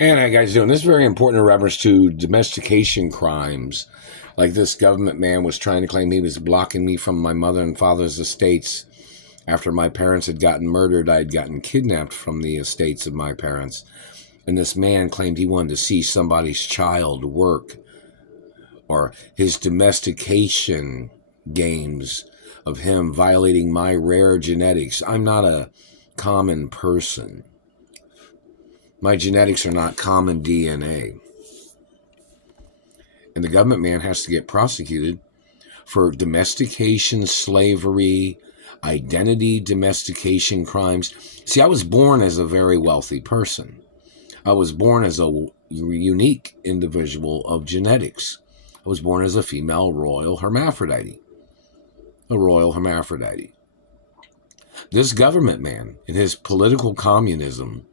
And how you guys doing? This is very important in reference to domestication crimes. Like this government man was trying to claim he was blocking me from my mother and father's estates. After my parents had gotten murdered, I had gotten kidnapped from the estates of my parents. And this man claimed he wanted to see somebody's child work, or his domestication games of him violating my rare genetics. I'm not a common person. My genetics are not common DNA. And the government man has to get prosecuted for domestication, slavery, identity domestication crimes. See, I was born as a very wealthy person. I was born as a unique individual of genetics. I was born as a female royal hermaphrodite. A royal hermaphrodite. This government man, in his political communism,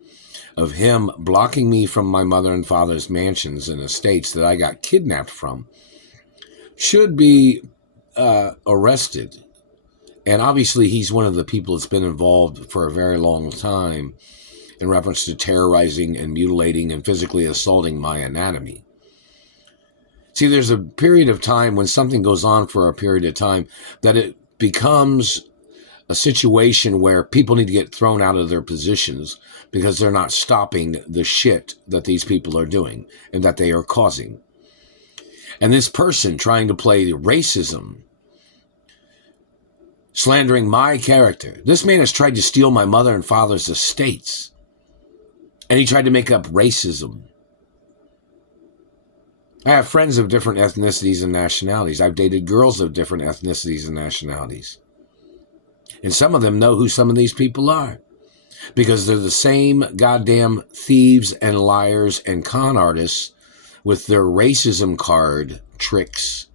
of him blocking me from my mother and father's mansions and estates that I got kidnapped from, should be arrested. And obviously he's one of the people that's been involved for a very long time in reference to terrorizing and mutilating and physically assaulting my anatomy. See, there's a period of time when something goes on for a period of time that it becomes a situation where people need to get thrown out of their positions because they're not stopping the shit that these people are doing and that they are causing. And this person trying to play racism, slandering my character. This man has tried to steal my mother and father's estates. And he tried to make up racism. I have friends of different ethnicities and nationalities. I've dated girls of different ethnicities and nationalities. And some of them know who some of these people are. Because they're the same goddamn thieves and liars and con artists with their racism card tricks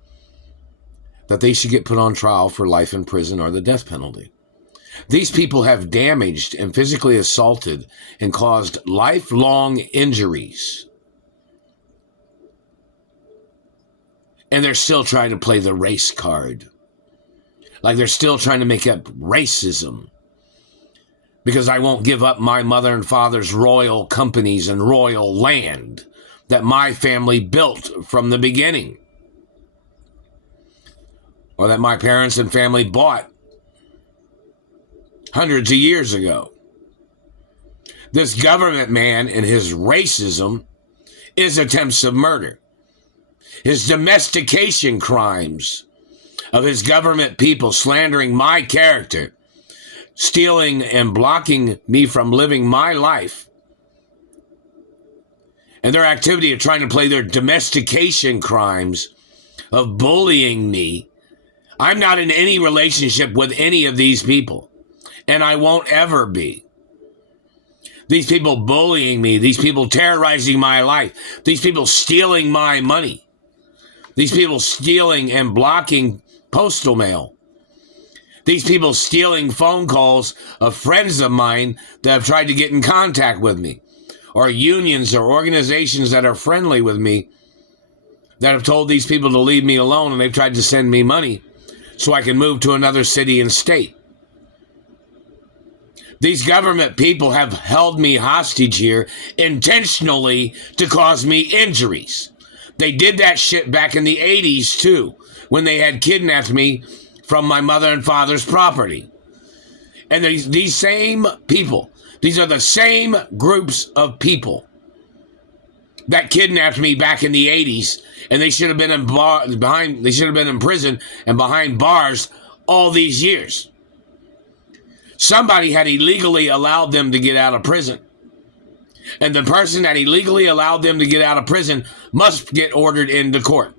that they should get put on trial for life in prison or the death penalty. These people have damaged and physically assaulted and caused lifelong injuries. And they're still trying to play the race card. Like they're still trying to make up racism. Because I won't give up my mother and father's royal companies and royal land that my family built from the beginning. Or that my parents and family bought hundreds of years ago. This government man and his racism is attempts of murder. His domestication crimes of his government people slandering my character, stealing and blocking me from living my life, and their activity of trying to play their domestication crimes of bullying me. I'm not in any relationship with any of these people, and I won't ever be. These people bullying me, these people terrorizing my life, these people stealing my money, these people stealing and blocking postal mail, these people stealing phone calls of friends of mine that have tried to get in contact with me, or unions or organizations that are friendly with me that have told these people to leave me alone, and they've tried to send me money so I can move to another city and state. These government people have held me hostage here intentionally to cause me injuries. They did that shit back in the 80s too, when they had kidnapped me from my mother and father's property. And these same people, these are the same groups of people that kidnapped me back in the 80s, and they should have been they should have been in prison and behind bars all these years. Somebody had illegally allowed them to get out of prison. And the person that illegally allowed them to get out of prison must get ordered into court.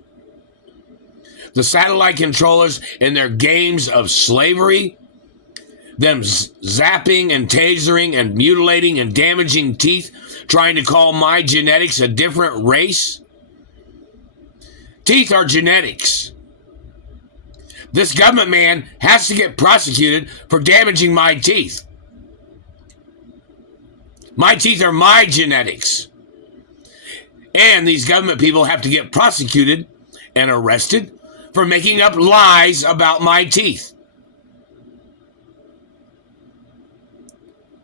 The satellite controllers in their games of slavery, them zapping and tasering and mutilating and damaging teeth, trying to call my genetics a different race. Teeth are genetics. This government man has to get prosecuted for damaging my teeth. My teeth are my genetics. And these government people have to get prosecuted and arrested for making up lies about my teeth.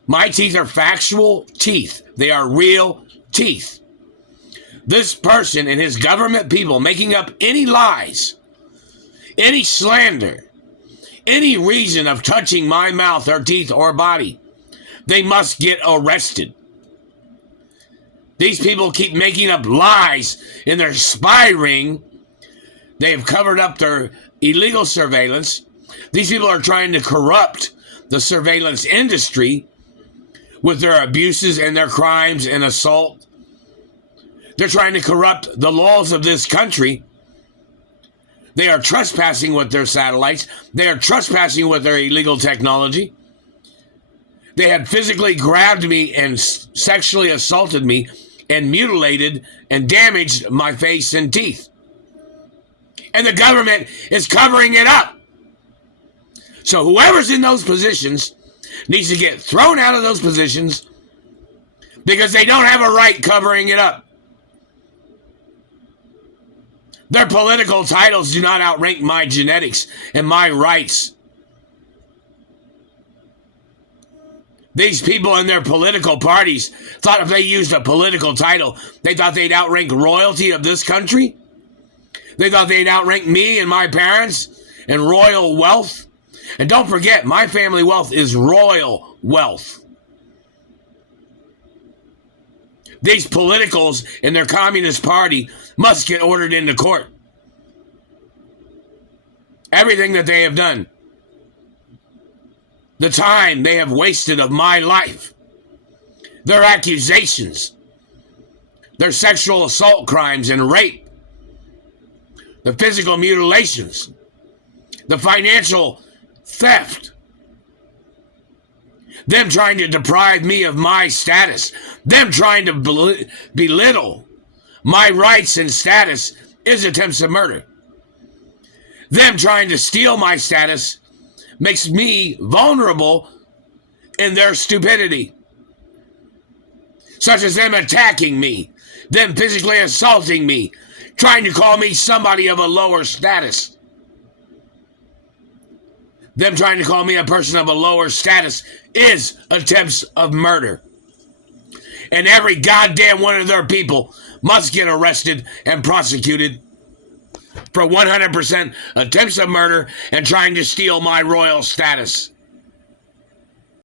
My teeth are factual teeth. They are real teeth. This person and his government people making up any lies, any slander, any reason of touching my mouth or teeth or body, they must get arrested. These people keep making up lies in their spy ring. They have covered up their illegal surveillance. These people are trying to corrupt the surveillance industry with their abuses and their crimes and assault. They're trying to corrupt the laws of this country. They are trespassing with their satellites. They are trespassing with their illegal technology. They had physically grabbed me and sexually assaulted me and mutilated and damaged my face and teeth. And the government is covering it up. So whoever's in those positions needs to get thrown out of those positions because they don't have a right covering it up. Their political titles do not outrank my genetics and my rights. These people in their political parties thought if they used a political title, they thought they'd outrank royalty of this country. They thought they'd outrank me and my parents and royal wealth. And don't forget, my family wealth is royal wealth. These politicals in their communist party must get ordered into court. Everything that they have done, the time they have wasted of my life, their accusations, their sexual assault crimes and rape, the physical mutilations, the financial theft, them trying to deprive me of my status, them trying to belittle my rights and status is attempts of murder. Them trying to steal my status makes me vulnerable in their stupidity, such as them attacking me, them physically assaulting me, trying to call me somebody of a lower status. Them trying to call me a person of a lower status is attempts of murder. And every goddamn one of their people must get arrested and prosecuted for 100% attempts of murder and trying to steal my royal status.